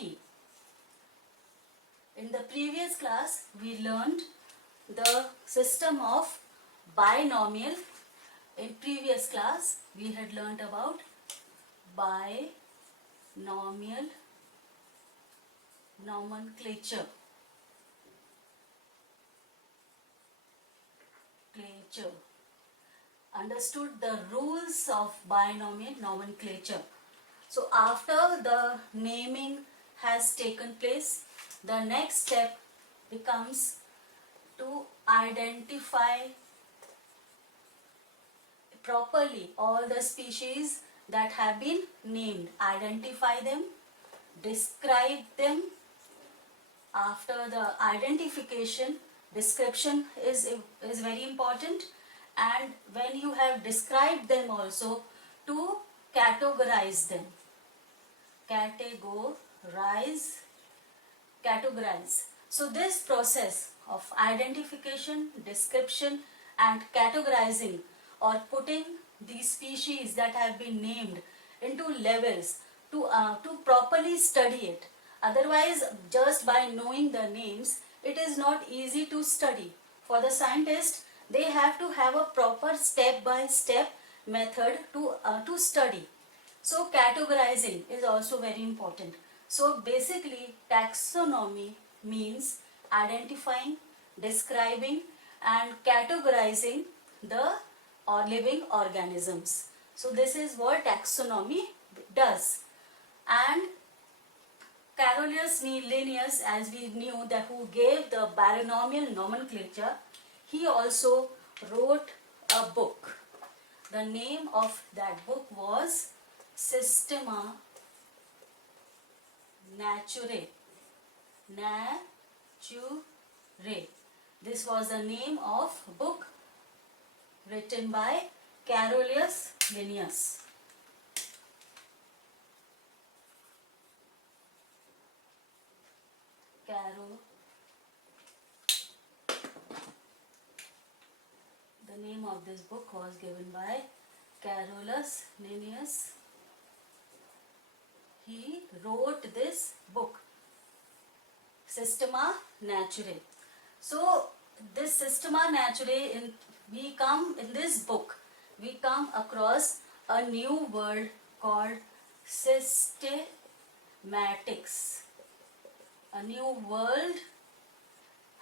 3. In the previous class, we learned the system of binomial. In previous class, we had learned about binomial nomenclature. Understood the rules of binomial nomenclature. So after the naming has taken place, the next step becomes to identify properly all the species that have been named. Identify them, describe them. After the identification, description is very important, and when you have described them also, to categorize them. Categorize. So this process of identification, description and categorizing, or putting these species that have been named into levels to properly study it. Otherwise, just by knowing the names, it is not easy to study. For the scientist, they have to have a proper step-by-step method to study. So categorizing is also very important. So basically, taxonomy means identifying, describing and categorizing the living organisms. So this is what taxonomy does. And Carolus Linnaeus, as we knew, that who gave the binomial nomenclature, he also wrote a book. The name of that book was Systema Naturae. This was the name of book written by Carolus Linnaeus. The name of this book was given by Carolus Linnaeus. He wrote this book, Systema Naturae. So this Systema Naturae, in this book, we come across a new word called systematics. A new word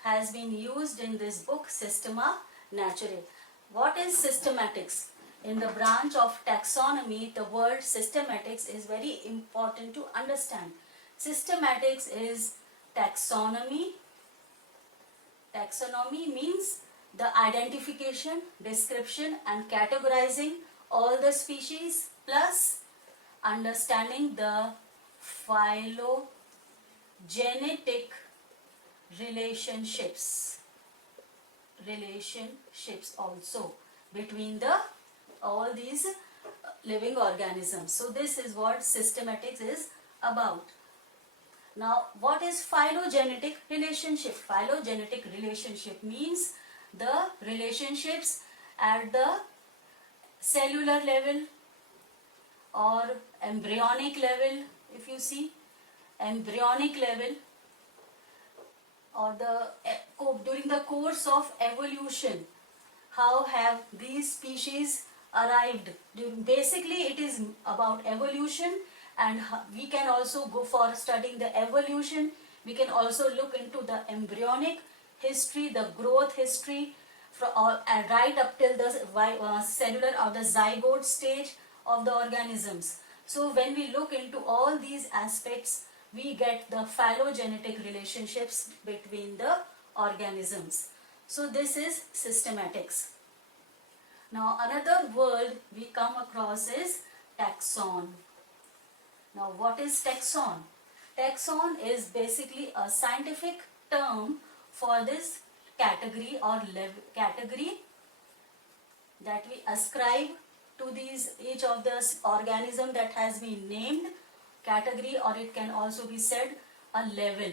has been used in this book, Systema Naturae. What is systematics? In the branch of taxonomy, the word systematics is very important to understand. Systematics is taxonomy. Taxonomy means the identification, description and categorizing all the species, plus understanding the phylogenetic relationships also between all these living organisms. So this is what systematics is about. Now, what is phylogenetic relationship? Phylogenetic relationship means the relationships at the cellular level or embryonic level. If you see, embryonic level, or during the course of evolution, how have these species arrived? Basically, it is about evolution, and we can also go for studying the evolution. We can also look into the embryonic history, the growth history, right up till the cellular or the zygote stage of the organisms. So when we look into all these aspects, we get the phylogenetic relationships between the organisms. So this is systematics. Now another word we come across is taxon. Now what is taxon? Taxon is basically a scientific term for this category or category that we ascribe to each of the organism that has been named. Category, or it can also be said a level.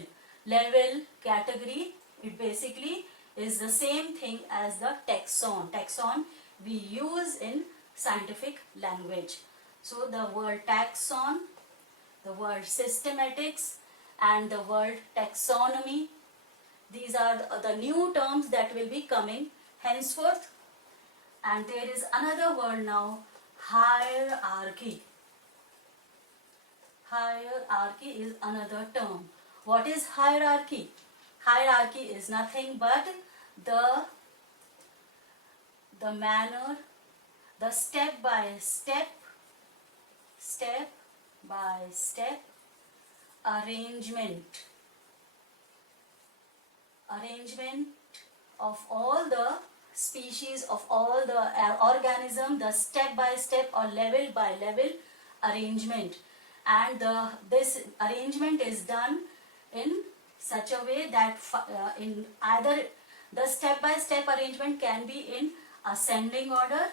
Category, it basically is the same thing as the taxon. Taxon we use in scientific language. So the word taxon, the word systematics and the word taxonomy. These are the new terms that will be coming henceforth. And there is another word now, hierarchy. Hierarchy is another term. What is hierarchy? Hierarchy is nothing but the manner, the step by step arrangement of all the species, of all the organism, the step by step or level by level arrangement. And this arrangement is done in such a way that in either the step by step arrangement can be in ascending order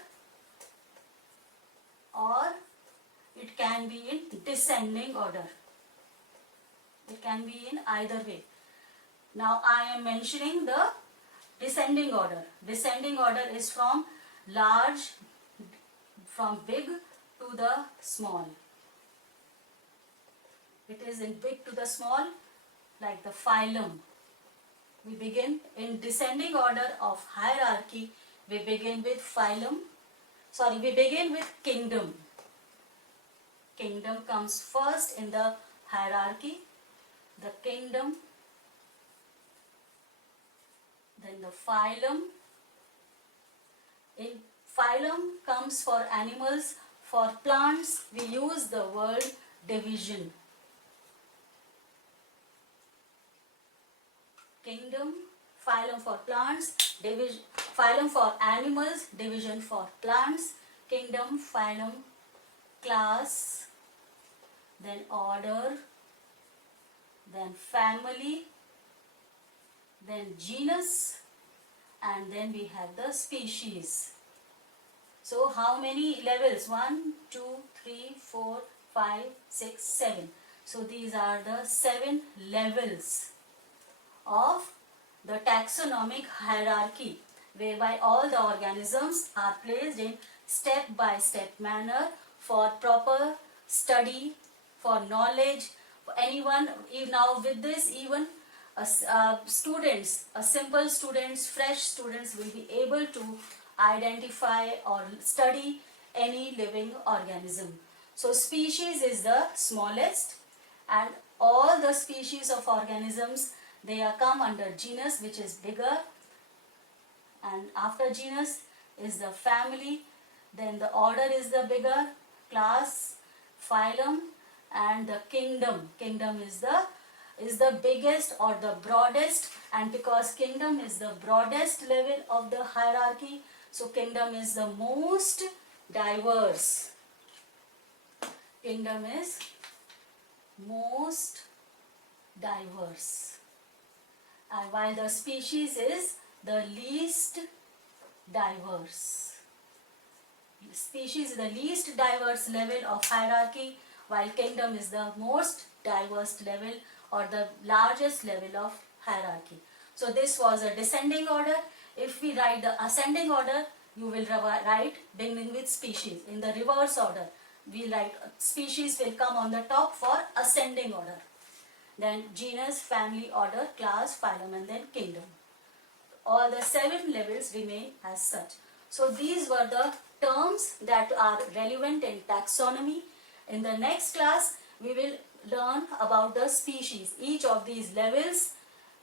or it can be in descending order. It can be in either way. Now I am mentioning the descending order. Descending order is from big to the small. It is in big to the small, like the phylum. We begin in descending order of hierarchy. We begin with phylum. We begin with kingdom. Kingdom comes first in the hierarchy. The kingdom, then the phylum. In phylum comes for animals. For plants, we use the word division. Kingdom, phylum for plants, division, phylum for animals, division for plants, kingdom, phylum, class, then order, then family, then genus, and then we have the species. So how many levels? 1, 2, 3, 4, 5, 6, 7. So these are the 7 levels of the taxonomic hierarchy, whereby all the organisms are placed in step-by-step manner for proper study, for knowledge, for anyone. Now with this, even students, simple students, fresh students will be able to identify or study any living organism. So species is the smallest, and all the species of organisms, they are come under genus, which is bigger, and after genus is the family, then the order is the bigger, class, phylum, and the kingdom. Kingdom is the biggest or the broadest, and because kingdom is the broadest level of the hierarchy, so kingdom is the most diverse. Kingdom is most diverse, and while the species is the least diverse. Species is the least diverse level of hierarchy, while kingdom is the most diverse level or the largest level of hierarchy. So this was a descending order. If we write the ascending order, you will write beginning with species. In the reverse order, we write species will come on the top for ascending order. Then genus, family, order, class, phylum, and then kingdom. All the 7 levels remain as such. So these were the terms that are relevant in taxonomy. In the next class, we will learn about the species. Each of these levels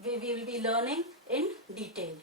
we will be learning in detail.